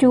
2।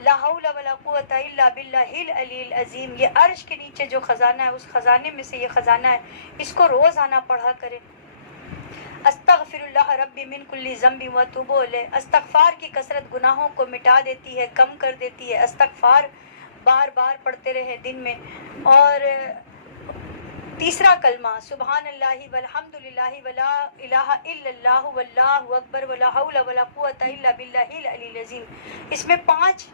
لا حول ولا قوت الا باللہ العلی العظیم. یہ عرش کے نیچے جو خزانہ ہے اس خزانے میں سے یہ خزانہ ہے, اس کو روزانہ پڑھا کریں. استغفر اللہ ربی من کل ذنب واتوب الیہ. استغفار کی کثرت گناہوں کو مٹا دیتی ہے, کم کر دیتی ہے. استغفار بار بار پڑھتے رہے دن میں. اور تیسرا کلمہ سبحان اللہ والحمد للہ ولا الہ الا اللہ واللہ اکبر ولا حول ولا قوت الا باللہ العلی العظیم. اس میں 5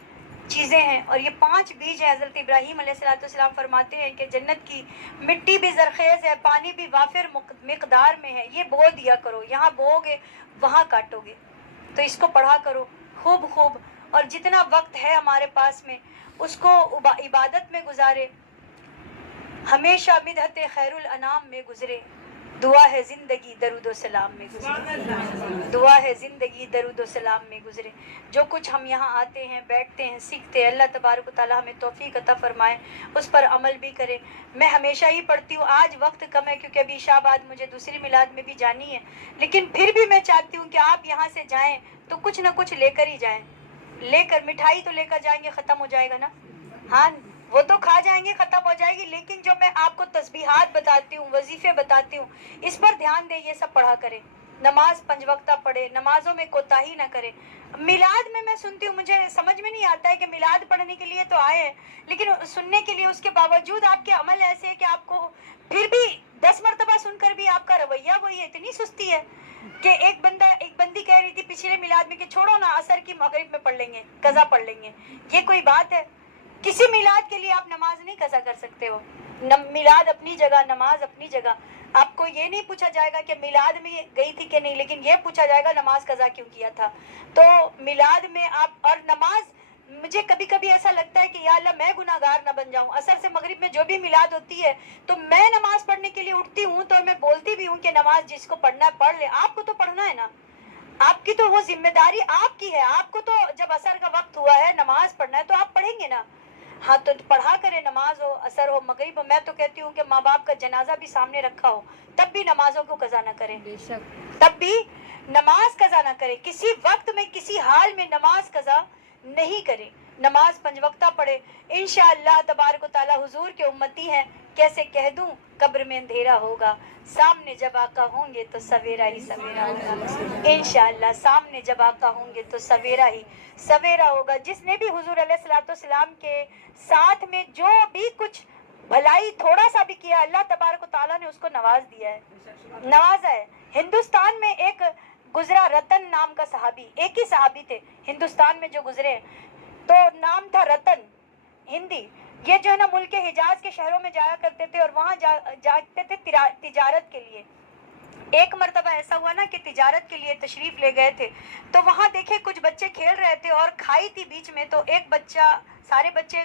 چیزیں ہیں اور یہ 5 بیج ہیں. حضرت ابراہیم علیہ السلام فرماتے ہیں کہ جنت کی مٹی بھی زرخیز ہے, پانی بھی وافر مقدار میں ہے, یہ بو دیا کرو, یہاں بو گے وہاں کاٹو گے. تو اس کو پڑھا کرو خوب خوب, اور جتنا وقت ہے ہمارے پاس میں اس کو عبادت میں گزارے. ہمیشہ مدحت خیر الانام میں گزرے. دعا ہے زندگی درود و سلام میں گزرے. دعا ہے زندگی درود و سلام میں گزرے. جو کچھ ہم یہاں آتے ہیں, بیٹھتے ہیں, سیکھتے ہیں, اللہ تبارک و تعالیٰ ہمیں توفیق عطا فرمائے, اس پر عمل بھی کرے. میں ہمیشہ ہی پڑھتی ہوں, آج وقت کم ہے کیونکہ ابھی شاباد مجھے دوسری میلاد میں بھی جانی ہے, لیکن پھر بھی میں چاہتی ہوں کہ آپ یہاں سے جائیں تو کچھ نہ کچھ لے کر ہی جائیں. لے کر مٹھائی تو لے کر جائیں گے, ختم ہو جائے گا نا, ہاں وہ تو کھا جائیں گے, ختم ہو جائے گی, لیکن جو میں آپ کو تسبیحات بتاتی ہوں, وظیفے بتاتی ہوں, اس پر دھیان دیں, یہ سب پڑھا کرے. نماز 5 وقتہ پڑھے, نمازوں میں کوتاہی نہ کرے. میلاد میں سنتی ہوں, مجھے سمجھ میں نہیں آتا ہے کہ میلاد پڑھنے کے لیے تو آئے ہیں, لیکن سننے کے لیے اس کے باوجود آپ کے عمل ایسے ہے کہ آپ کو پھر بھی 10 مرتبہ سن کر بھی آپ کا رویہ وہی ہے. اتنی سستی ہے کہ ایک بندی کہہ رہی تھی پچھلے میلاد میں کہ چھوڑو نا, عصر کی مغرب میں پڑھ لیں گے, قضا پڑھ لیں گے. یہ کوئی بات ہے؟ کسی میلاد کے لیے آپ نماز نہیں قضا کر سکتے ہو. میلاد اپنی جگہ, نماز اپنی جگہ. آپ کو یہ نہیں پوچھا جائے گا کہ میلاد میں گئی تھی کہ نہیں, لیکن یہ پوچھا جائے گا نماز قضا کیوں کیا تھا. تو میلاد میں آپ, اور نماز, مجھے کبھی کبھی ایسا لگتا ہے کہ یا اللہ میں گناہ گار نہ بن جاؤں. عصر سے مغرب میں جو بھی میلاد ہوتی ہے تو میں نماز پڑھنے کے لیے اٹھتی ہوں تو میں بولتی بھی ہوں کہ نماز جس کو پڑھنا ہے پڑھ لے. آپ کو تو پڑھنا ہے نا, آپ کی تو وہ ذمہ داری آپ کی ہے. آپ کو تو جب عصر کا وقت ہوا ہے نماز پڑھنا ہے تو آپ پڑھیں گے نا. ہاں تو پڑھا کرے, نماز ہو, عصر ہو, مغرب ہو. میں تو کہتی ہوں کہ ماں باپ کا جنازہ بھی سامنے رکھا ہو تب بھی نمازوں کو قضا نہ کریں, تب بھی نماز قضا نہ کرے. کسی وقت میں کسی حال میں نماز قضا نہیں کرے. نماز 5 وقتہ پڑھے. انشاءاللہ تبارک و تعالی حضور کے امتی ہیں, کیسے کہہ دوں قبر میں اندھیرا ہوگا, سامنے جب آقا ہوں گے تو سویرا ہی سویرا ہوگا. انشاءاللہ سامنے جب آقا ہوں گے تو سویرا ہی سویرا ہوگا. جس نے بھی حضور علیہ السلام کے ساتھ میں جو بھی کچھ بھلائی تھوڑا سا بھی کیا, اللہ تبارک و تعالیٰ نے اس کو نواز دیا ہے, نوازا ہے. ہندوستان میں ایک گزرا, رتن نام کا صحابی, ایک ہی صحابی تھے ہندوستان میں جو گزرے ہیں, تو نام تھا رتن, ہندی. یہ جو ہے نا ملک حجاز کے شہروں میں جایا کرتے تھے اور وہاں جاتے تھے تجارت کے لیے. ایک مرتبہ ایسا ہوا نا کہ تجارت کے لیے تشریف لے گئے تھے, تو وہاں دیکھے کچھ بچے کھیل رہے تھے اور کھائی تھی بیچ میں, تو ایک بچہ, سارے بچے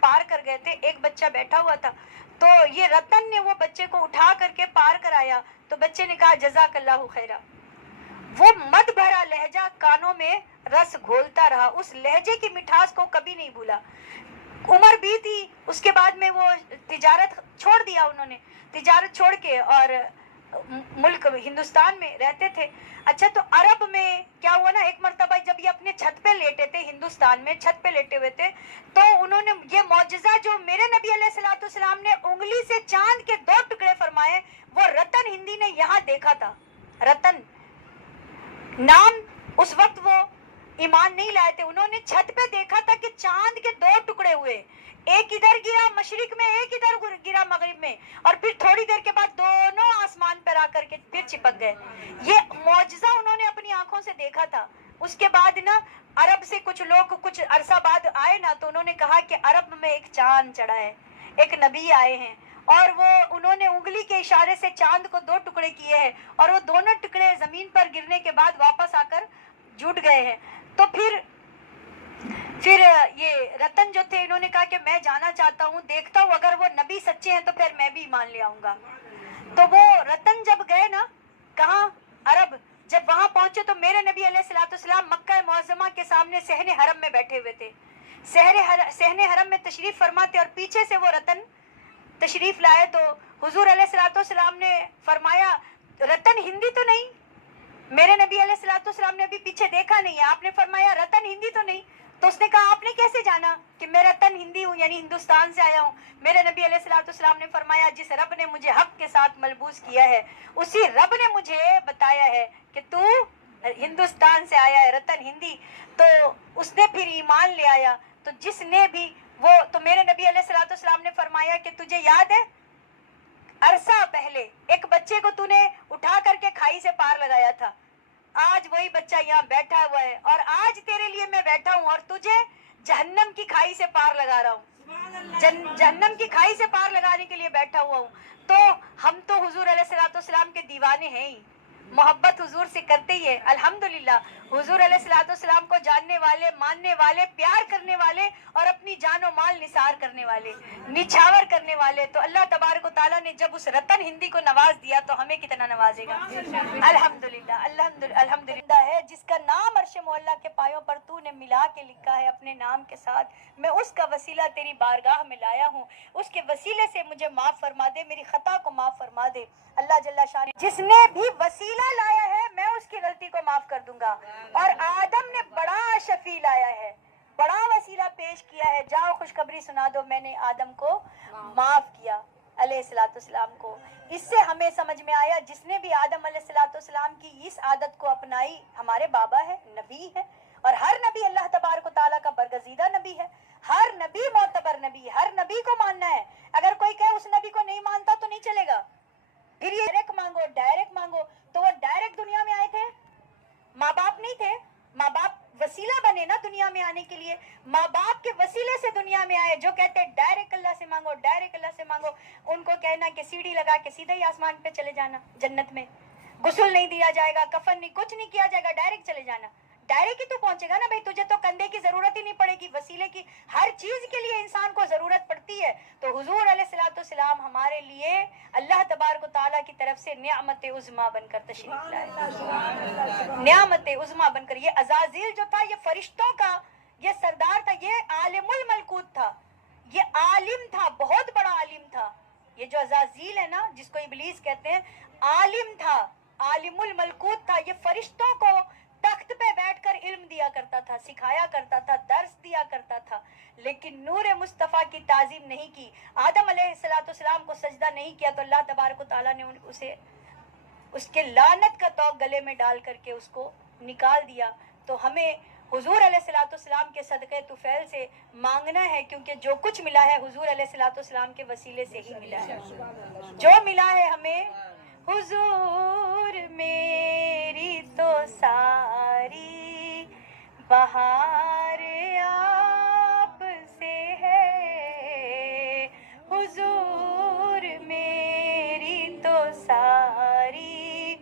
پار کر گئے تھے, ایک بچہ بیٹھا ہوا تھا. تو یہ رتن نے وہ بچے کو اٹھا کر کے پار کرایا. تو بچے نے کہا جزاک اللہ خیرہ. وہ مد بھرا لہجہ کانوں میں رس گھولتا رہا, اس لہجے کی مٹھاس کو کبھی نہیں بھولا. عمر بھی تھی, اس کے بعد میں وہ تجارت چھوڑ دیا انہوں نے, تجارت چھوڑ کے اور ملک ہندوستان میں رہتے تھے. اچھا تو عرب میں کیا ہوا نا, ایک مرتبہ جب یہ اپنے چھت پہ لیٹے تھے, ہندوستان میں چھت پہ لیٹے ہوئے تھے, تو انہوں نے یہ معجزہ جو میرے نبی علیہ السلام نے انگلی سے چاند کے 2 ٹکڑے فرمائے, وہ رتن ہندی نے یہاں دیکھا تھا. رتن نام, اس وقت وہ ایمان نہیں لائے تھے, انہوں نے چھت پہ دیکھا تھا کہ چاند کے 2 ٹکڑے ہوئے, ایک ادھر گرا مشرق میں, ایک ادھر گرا مغرب میں, اور پھر تھوڑی دیر کے بعد دونوں آسمان پر آ کر کے پھر چپک گئے. یہ معجزہ انہوں نے اپنی آنکھوں سے دیکھا تھا. اس کے بعد نا عرب سے کچھ لوگ کچھ عرصہ بعد آئے نا, تو انہوں نے کہا کہ عرب میں ایک چاند چڑھا ہے, ایک نبی آئے ہیں, اور وہ انہوں نے انگلی کے اشارے سے چاند کو 2 ٹکڑے کیے ہیں, اور وہ دونوں ٹکڑے زمین پر گرنے کے بعد واپس آ کر جٹ گئے ہیں. تو پھر یہ رتن جو تھے, انہوں نے کہا کہ میں جانا چاہتا ہوں, دیکھتا ہوں اگر وہ نبی سچے ہیں تو پھر میں بھی ایمان لے آؤں گا. تو وہ رتن جب گئے نا, کہاں, عرب, جب وہاں پہنچے تو میرے نبی علیہ السلام مکہ معظمہ کے سامنے صحن حرم میں بیٹھے ہوئے تھے. صحن حرم میں تشریف فرماتے, اور پیچھے سے وہ رتن تشریف لائے. تو حضور علیہ السلام نے فرمایا رتن ہندی تو نہیں؟ میرے نبی علیہ السلام نے ابھی پیچھے دیکھا نہیں ہے, آپ نے فرمایا رتن ہندی تو نہیں؟ تو اس نے کہا آپ نے کیسے جانا کہ میں رتن ہندی ہوں یعنی ہندوستان سے آیا ہوں؟ میرے نبی علیہ الصلوۃ والسلام نے فرمایا جس رب نے مجھے حق کے ساتھ ملبوس کیا ہے اسی رب نے مجھے بتایا ہے کہ تو ہندوستان سے آیا ہے رتن ہندی، تو اس نے پھر ایمان لے آیا۔ تو جس نے بھی وہ تو میرے نبی علیہ الصلوۃ والسلام نے فرمایا کہ تجھے یاد ہے عرصہ پہلے ایک بچے کو تو نے اٹھا کر کے کھائی سے پار لگایا تھا، آج وہی بچہ یہاں بیٹھا ہوا ہے اور آج تیرے لیے میں بیٹھا ہوں اور تجھے جہنم کی کھائی سے پار لگا رہا ہوں، جہنم کی کھائی سے پار لگانے کے لیے بیٹھا ہوا ہوں۔ تو ہم تو حضور علیہ الصلوۃ والسلام کے دیوانے ہیں ہی، محبت حضور سے کرتے ہی ہے الحمدللہ۔ حضور علیہ الصلوۃ والسلام کو جاننے والے، ماننے والے، پیار کرنے والے اور اپنی جان و مال نثار کرنے والے، نچھاور کرنے والے، تو اللہ تبارک و تعالیٰ نے جب اس رتن ہندی کو نواز دیا تو ہمیں کتنا نوازے گا۔ الحمدللہ الحمدللہ ہے جس کا نام عرش معلیٰ کے پایوں پر تو نے ملا کے لکھا ہے اپنے نام کے ساتھ، میں اس کا وسیلہ تیری بارگاہ میں لایا ہوں، اس کے وسیلے سے مجھے معاف فرما دے، میری خطا کو معاف فرما دے اللہ جل شان۔ جس نے بھی وسیلہ لایا ہے میں اس کی غلطی کو معاف کر دوں گا، اور آدم نے بڑا شفیع لایا ہے، بڑا وسیلہ پیش کیا ہے، جاؤ خوشخبری سنا دو میں نے آدم کو معاف کیا علیہ الصلوۃ والسلام کو۔ اس سے ہمیں سمجھ میں آیا جس نے بھی آدم علیہ الصلوۃ والسلام کی اس عادت کو اپنائی ہمارے بابا ہے، نبی ہے، اور ہر نبی اللہ تبارک و تعالیٰ کا برگزیدہ نبی ہے، ہر نبی معتبر نبی، ہر نبی کو ماننا ہے۔ اگر کوئی کہے اس نبی کو نہیں مانتا تو نہیں چلے گا، پھر یہ ڈائریکٹ مانگو، تو وہ ڈائریکٹ دنیا میں آئے تھے، ماں باپ نہیں تھے، ماں باپ وسیلہ بنے نا دنیا میں آنے کے لیے، ماں باپ کے وسیلے سے دنیا میں آئے۔ جو کہتے ہیں ڈائریکٹ اللہ سے مانگو، ڈائریکٹ اللہ سے مانگو، ان کو کہنا کہ سیڑھی لگا کے سیدھا ہی آسمان پہ چلے جانا، جنت میں غسل نہیں دیا جائے گا، کفن نہیں، کچھ نہیں کیا جائے گا، ڈائریکٹ چلے جانا، ڈائریکٹ ہی تو پہنچے گا نا بھائی، تجھے تو کندھے کی ضرورت ہی نہیں پڑے گی، وسیلے کی ہر چیز کے لیے انسان کو ضرورت پڑتی ہے۔ تو حضور علیہ الصلوۃ والسلام ہمارے لیے اللہ تبارک و تعالیٰ کی طرف سے نعمت عظمیٰ بن کر تشریف لائے، نعمت عظمیٰ بن کر۔ یہ عزازیل جو تھا یہ فرشتوں کا یہ سردار تھا، یہ عالم الملکوت تھا، یہ عالم تھا، بہت بڑا عالم تھا۔ یہ جو عزازیل ہے نا جس کو ابلیس کہتے ہیں، عالم تھا، عالم الملکوت تھا، یہ فرشتوں کو تخت پہ بیٹھ کر علم دیا کرتا تھا، سکھایا کرتا تھا، درس دیا کرتا تھا، لیکن نور مصطفیٰ کی تعظیم نہیں کی، آدم علیہ السلام کو سجدہ نہیں کیا، تو اللہ تبارک و تعالیٰ نے اسے اس کے لعنت کا توق گلے میں ڈال کر کے اس کو نکال دیا۔ تو ہمیں حضور علیہ الصلوۃ والسلام کے صدقے طفیل سے مانگنا ہے، کیونکہ جو کچھ ملا ہے حضور علیہ الصلوۃ والسلام کے وسیلے سے ہی ملا ہے، جو ملا ہے ہمیں حضور میری تو ساری بہار آپ سے ہے، حضور میری تو ساری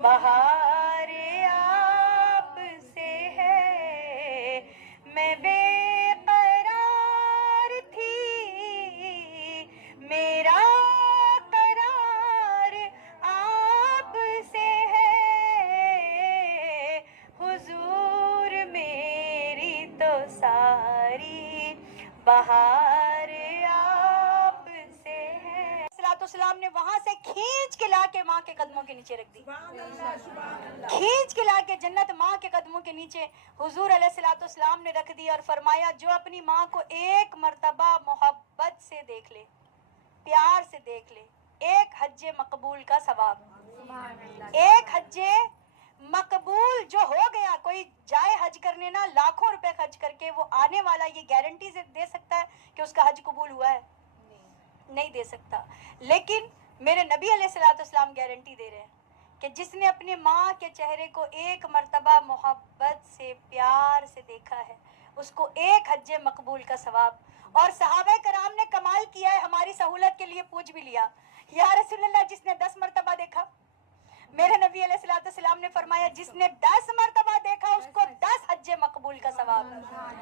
بہار آپ سے ہے، میں بے قرار تھی میرا قرار آپ سے ہے، حضور میری تو ساری بہار آپ سے ہے۔ السلام نے وہاں سے کھینچ کے لا کے ماں کے قدموں کے نیچے رکھ دی، کھینچ کے لا کے جنت ماں کے قدموں کے نیچے حضور علیہ الصلوۃ والسلام نے رکھ دی، اور فرمایا جو اپنی ماں کو ایک مرتبہ محبت سے دیکھ لے، پیار سے دیکھ لے، ایک حج مقبول کا ثواب، ایک حج مقبول جو ہو گیا، کوئی جائے حج کرنے نا لاکھوں روپے خرچ کر کے، وہ آنے والا یہ گارنٹی سے دے سکتا ہے کہ اس کا حج قبول ہوا ہے؟ نہیں دے سکتا، لیکن میرے نبی علیہ الصلوۃ والسلام گارنٹی دے رہے ہیں کہ جس نے اپنی ماں کے چہرے کو ایک مرتبہ محبت سے پیار سے دیکھا ہے اس کو ایک حج مقبول کا ثواب۔ اور صحابہ کرام نے کمال کیا ہے، ہماری سہولت کے لیے پوچھ بھی لیا، یا رسول اللہ جس نے 10 مرتبہ دیکھا؟ میرے نبی علیہ الصلوۃ والسلام نے فرمایا جس نے 10 مرتبہ دیکھا اس کو 10 حج مقبول کا ثواب۔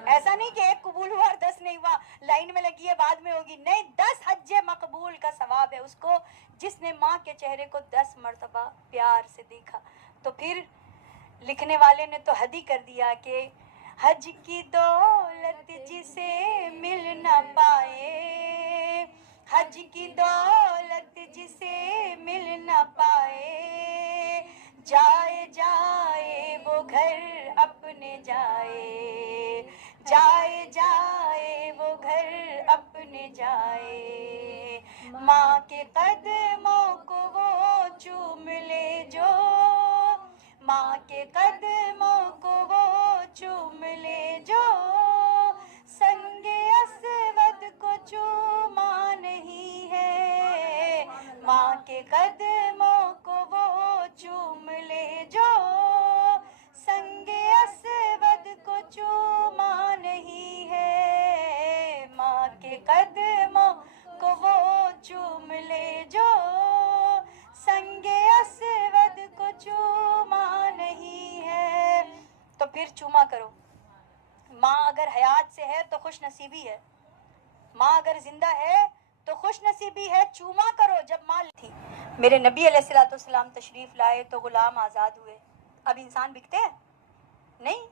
ایسا نہیں کہ ایک قبول ہوا اور 10 نہیں ہوا، لائن میں لگی ہے بعد میں ہوگی، نہیں، 10 حج مقبول کا ثواب ہے اس کو جس نے ماں کے چہرے کو 10 مرتبہ پیار سے دیکھا۔ تو پھر لکھنے والے نے تو حد ہی کر دیا کہ حج کی دولت جسے مل نہ پائے، حج کی دولت جسے مل نہ پائے، جائے جائے وہ گھر اپنے جائے، جائے جائے وہ گھر اپنے جائے، ماں کے قدموں کو وہ چوم لے جو، ماں کے قدموں کو وہ چوم لے جو، سنگ اسود کو چوما نہیں ہے، ماں کے قدموں کو وہ چوم لے جو، سنگ اسود کو چوما نہیں ہے، ماں کے قدموں کو وہ چوم لے جو، سنگ اسود کو چوما نہیں ہے۔ تو پھر چوما کرو۔ ماں اگر حیات سے ہے تو خوش نصیبی ہے، ماں اگر زندہ ہے تو خوش نصیبی ہے، چوما کرو۔ جب ماں تھی، میرے نبی علیہ الصلوۃ والسلام تشریف لائے تو غلام آزاد ہوئے۔ اب انسان بکتے ہیں؟ نہیں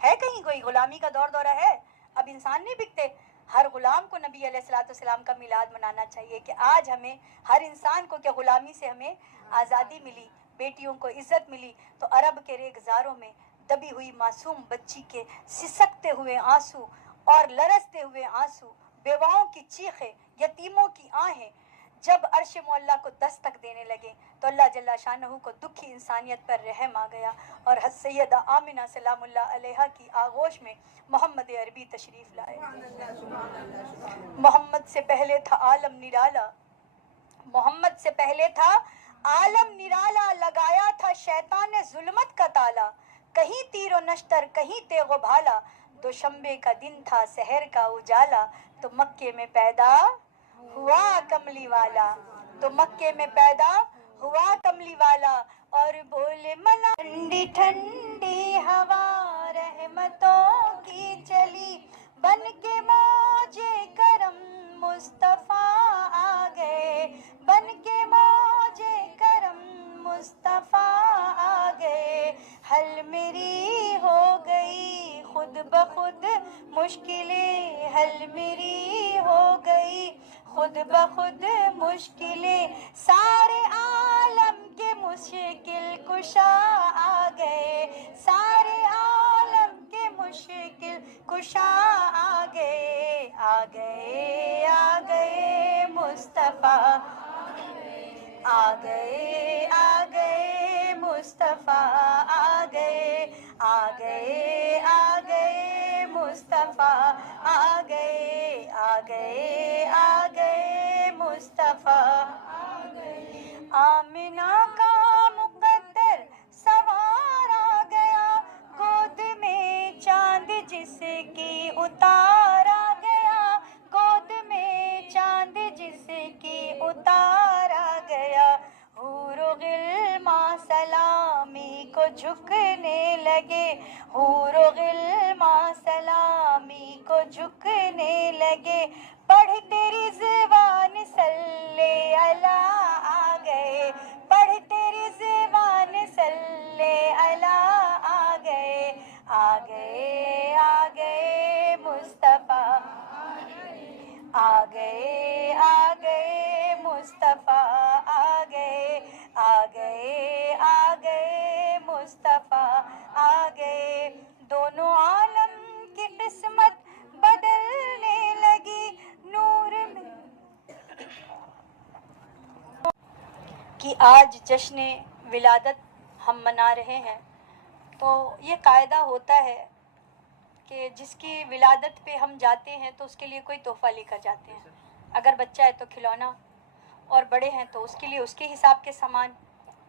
ہے، کہیں کوئی غلامی کا دور دورہ ہے؟ اب انسان نہیں بکتے۔ ہر غلام کو نبی علیہ الصلوۃ والسلام کا میلاد منانا چاہیے کہ آج ہمیں ہر انسان کو کہ غلامی سے ہمیں آزادی ملی، بیٹیوں کو عزت ملی۔ تو عرب کے ریگزاروں میں دبی ہوئی معصوم بچی کے سسکتے ہوئے آنسو اور لرزتے ہوئے آنسو، بیواؤں کی چیخیں، یتیموں کی آہیں جب عرش معلیٰ کو دستک دینے لگے تو اللہ جل شانہ کو دکھی انسانیت پر رحم آ گیا، اور سیدہ آمنہ سلام اللہ علیہا کی آغوش میں محمد عربی تشریف لائے۔ محمد سے پہلے تھا عالم نرالا، محمد سے پہلے تھا عالم نرالا، لگایا تھا شیطان نے ظلمت کا تالا، کہیں تیر و نشتر کہیں تیغ و بھالا، دوشنبے کا دن تھا سحر کا اجالا، تو مکے میں پیدا ہوا کملی والا، تو مکے میں پیدا ہوا کملی والا، اور بولے ملا ٹھنڈی ٹھنڈی ہوا رحمتوں کی چلی، بن کے موجے کرم مصطفیٰ آ گئے، بن کے موجے کرم مصطفیٰ آ گئے، حل میری ہو گئی خود بخود مشکلیں، حل میری ہو گئی خود بخود مشکلیں، سارے عالم کے مشکل کشا آ گئے، سارے عالم کے مشکل کشا آ گئے، آ گئے آ گئے مصطفیٰ، آ گئے آ گئے مصطفیٰ، آ گئے آ گئے آ گئے مصطفیٰ، آ گئے آ گئے آ گئے مصطفیٰ، آمنہ کا مقدر سوار آ گیا، گود میں چاند جس کی اتار آ گیا، گود میں چاند جس کی اتار آ گیا، حور و غلماں سلامی کو جھکنے لگے، حور و غلماں سلامی کو جھکنے لگے، پڑھتے رضوان صلی اللہ آ گئے، پڑھتے رضوان صلی اللہ آ گئے، آ گئے آ گئے مصطفیٰ، آ گئے آ گئے مصطفیٰ، آ گئے آ گئے آ گئے مصطفیٰ، آ گئے، دونوں عالم کی قسمت بدلنے لگی، نور میں کہ آج جشن ولادت ہم منا رہے ہیں۔ تو یہ قاعدہ ہوتا ہے کہ جس کی ولادت پہ ہم جاتے ہیں تو اس کے لیے کوئی تحفہ لے کر جاتے ہیں، اگر بچہ ہے تو کھلونا، اور بڑے ہیں تو اس کے لیے اس کے حساب کے سامان،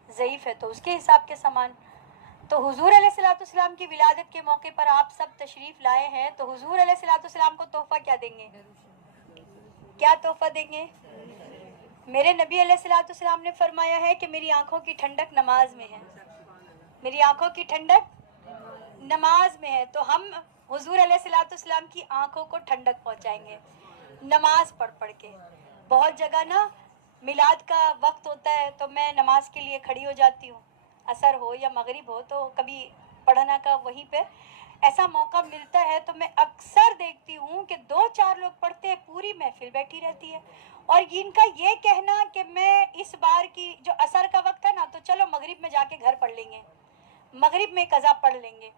ضعیف ہے تو اس کے حساب کے سامان۔ تو حضور علیہ الصلوۃ والسلام کی ولادت کے موقع پر آپ سب تشریف لائے ہیں، تو حضور علیہ الصلوۃ والسلام کو تحفہ کیا دیں گے؟ کیا تحفہ دیں گے؟ میرے نبی علیہ الصلوۃ والسلام نے فرمایا ہے کہ میری آنکھوں کی ٹھنڈک نماز میں ہے، میری آنکھوں کی ٹھنڈک نماز میں ہے، تو ہم حضور علیہ الصلوۃ والسلام کی آنکھوں کو ٹھنڈک پہنچائیں گے نماز پڑھ پڑھ کے۔ بہت جگہ نا میلاد کا وقت ہوتا ہے تو میں نماز کے لیے کھڑی ہو جاتی ہوں، عصر ہو یا مغرب ہو، تو کبھی پڑھنا کا وہیں پہ ایسا موقع ملتا ہے تو میں اکثر دیکھتی ہوں کہ 2-4 لوگ پڑھتے ہیں، پوری محفل بیٹھی رہتی ہے، اور ان کا یہ کہنا کہ میں اس بار کی جو عصر کا وقت ہے نا تو چلو مغرب میں جا کے گھر پڑھ لیں گے، مغرب میں قضا پڑھ لیں گے۔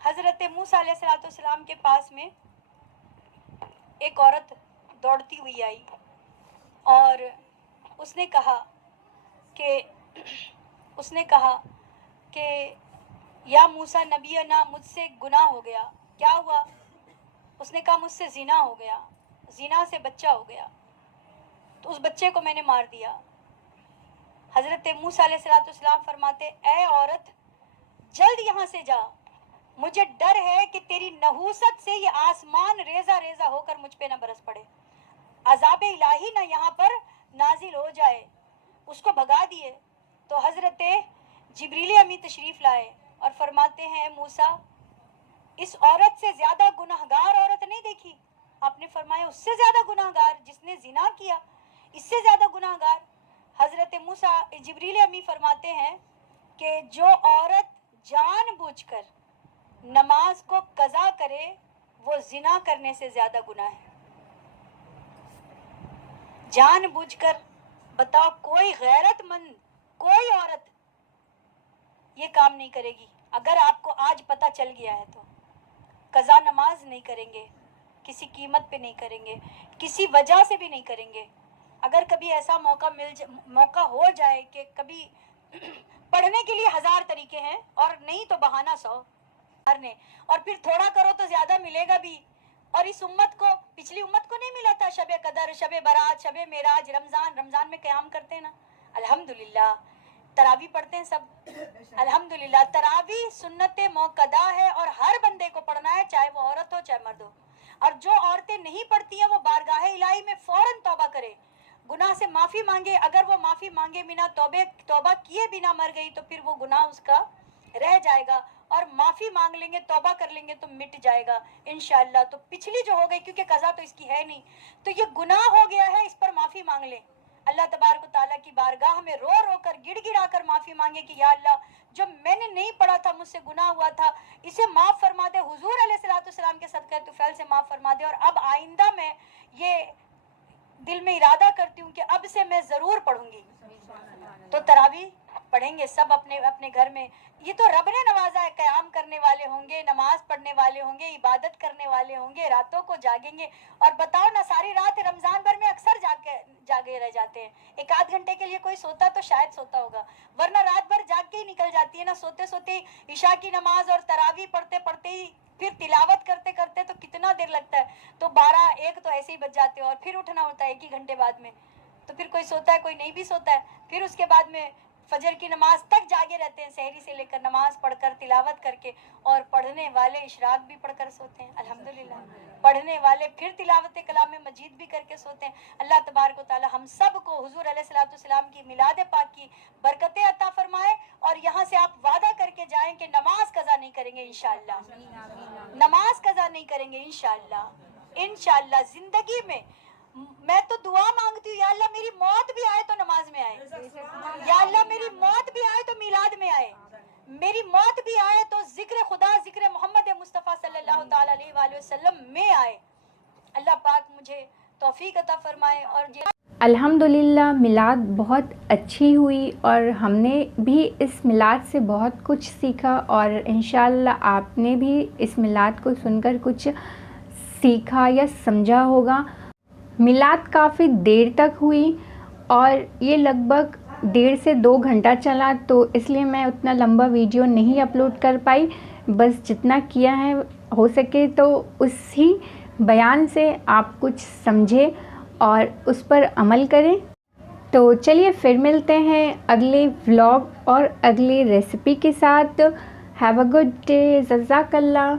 حضرت حضرت موسیٰ علیہ السلام کے پاس میں ایک عورت دوڑتی ہوئی آئی اور اس نے کہا کہ یا موسیٰ نبینا مجھ سے گناہ ہو گیا. کیا ہوا؟ اس نے کہا مجھ سے زنا ہو گیا, زنا سے بچہ ہو گیا, تو اس بچے کو میں نے مار دیا. حضرت موسیٰ علیہ السلام فرماتے اے عورت جلد یہاں سے جا, مجھے ڈر ہے کہ تیری نحوست سے یہ آسمان ریزہ ریزہ ہو کر مجھ پہ نہ برس پڑے, عذاب الہی نہ یہاں پر نازل ہو جائے. اس کو بھگا دیے تو حضرت جبریل امی تشریف لائے اور فرماتے ہیں موسیٰ اس عورت سے زیادہ گناہگار عورت نہیں دیکھی. آپ نے فرمایا اس سے زیادہ گناہگار, جس نے زنا کیا اس سے زیادہ گناہگار. حضرت موسیٰ جبریل امی فرماتے ہیں کہ جو عورت جان بوجھ کر نماز کو قضا کرے وہ زنا کرنے سے زیادہ گناہ ہے. جان بوجھ کر بتاؤ, کوئی غیرت مند کوئی عورت یہ کام نہیں کرے گی. اگر آپ کو آج پتہ چل گیا ہے تو قضا نماز نہیں کریں گے, کسی قیمت پہ نہیں کریں گے, کسی وجہ سے بھی نہیں کریں گے. اگر کبھی ایسا موقع ہو جائے کہ کبھی پڑھنے کے لیے 1000 طریقے ہیں اور نہیں تو بہانہ 100 کرنے, اور پھر تھوڑا کرو تو زیادہ ملے گا بھی. اور اس امت کو, پچھلی امت کو نہیں ملا تھا شب قدر, شب برات, شب معراج, رمضان میں قیام کرتے ہیں نا, الحمدللہ. تراویح پڑھتے ہیں سب, الحمدللہ. تراویح سنت موقدہ ہے اور ہر بندے کو پڑھنا ہے, چاہے وہ عورت ہو چاہے مرد ہو. اور جو عورتیں نہیں پڑھتی ہیں وہ بارگاہ الہی میں فوراً توبہ کرے, گناہ سے معافی مانگے. اگر وہ معافی مانگے بنا توبہ کیے بنا مر گئی تو پھر وہ گناہ اس کا رہ جائے گا, اور معافی مانگ لیں گے, توبہ کر لیں گے تو مٹ جائے گا انشاءاللہ. تو پچھلی جو ہو گئی, کیونکہ قضا تو اس کی ہے نہیں, تو یہ گناہ ہو گیا ہے, اس پر معافی مانگ لیں. اللہ تبارک و تعالیٰ کی بارگاہ میں رو رو کر گڑ گڑا کر معافی مانگے کہ یا اللہ جو میں نے نہیں پڑھا تھا, مجھ سے گناہ ہوا تھا, اسے معاف فرما دے, حضور علیہ السلام کے صدقہ طفیل سے معاف فرما دے. اور اب آئندہ میں یہ دل میں ارادہ کرتی ہوں کہ اب سے میں ضرور پڑھوں گی. تو تراویح پڑھیں گے سب اپنے اپنے گھر میں. یہ تو رب نے نوازا ہے, قیام کرنے والے ہوں گے, نماز پڑھنے والے ہوں گے, عبادت کرنے والے ہوں گے, راتوں کو جاگیں گے. اور بتاؤ نا, ساری رات رمضان بھر میں اکثر جاگے رہ جاتے ہیں. 1 آدھ گھنٹے کے لیے کوئی سوتا تو شاید سوتا ہوگا, ورنہ رات بھر جاگ کے ہی نکل جاتی ہے نا. سوتے سوتے عشاء کی نماز اور تراویح پڑھتے پڑھتے ہی پھر تلاوت کرتے کرتے تو کتنا دیر لگتا ہے, تو 12-1 تو ایسے ہی بج جاتے ہیں, اور پھر اٹھنا ہوتا ہے 1 ہی گھنٹے بعد میں. تو پھر کوئی سوتا ہے, کوئی نہیں بھی سوتا ہے. پھر اس کے بعد میں فجر کی نماز تک جاگے رہتے ہیں, سحری سے لے کر نماز پڑھ کر, تلاوت کر کے. اور پڑھنے والے اشراق بھی پڑھ کر سوتے ہیں, الحمدللہ. پڑھنے والے پھر تلاوت کلام مجید بھی کر کے سوتے ہیں. اللہ تبارک و تعالی ہم سب کو حضور علیہ السلام کی میلاد پاک کی برکتیں عطا فرمائے. اور یہاں سے آپ وعدہ کر کے جائیں کہ نماز قضا نہیں کریں گے انشاءاللہ, نماز قضا نہیں کریں گے انشاءاللہ. انشاءاللہ زندگی میں میں تو دعا مانگتی ہوں, یا اللہ میری موت بھی آئے تو نماز میں آئے, یا اللہ میری موت بھی آئے تو میلاد میں آئے, میری موت بھی آئے تو ذکر خدا, ذکر محمد مصطفیٰ صلی اللہ تعالی علیہ وآلہ وسلم میں آئے. اللہ پاک مجھے توفیق عطا فرمائے. اور الحمدللہ میلاد بہت اچھی ہوئی, اور ہم نے بھی اس میلاد سے بہت کچھ سیکھا, اور انشاءاللہ آپ نے بھی اس میلاد کو سن کر کچھ سیکھا یا سمجھا ہوگا. میلاد کافی دیر تک ہوئی, اور یہ لگ بھگ 1.5 سے 2 گھنٹہ چلا, تو اس لیے میں اتنا لمبا ویڈیو نہیں اپلوڈ کر پائی. بس جتنا کیا ہے ہو سکے تو اسی بیان سے آپ کچھ سمجھیں اور اس پر عمل کریں. تو چلیے پھر ملتے ہیں اگلے ولاگ اور اگلی ریسیپی کے ساتھ. Have a good day. جزاک اللہ.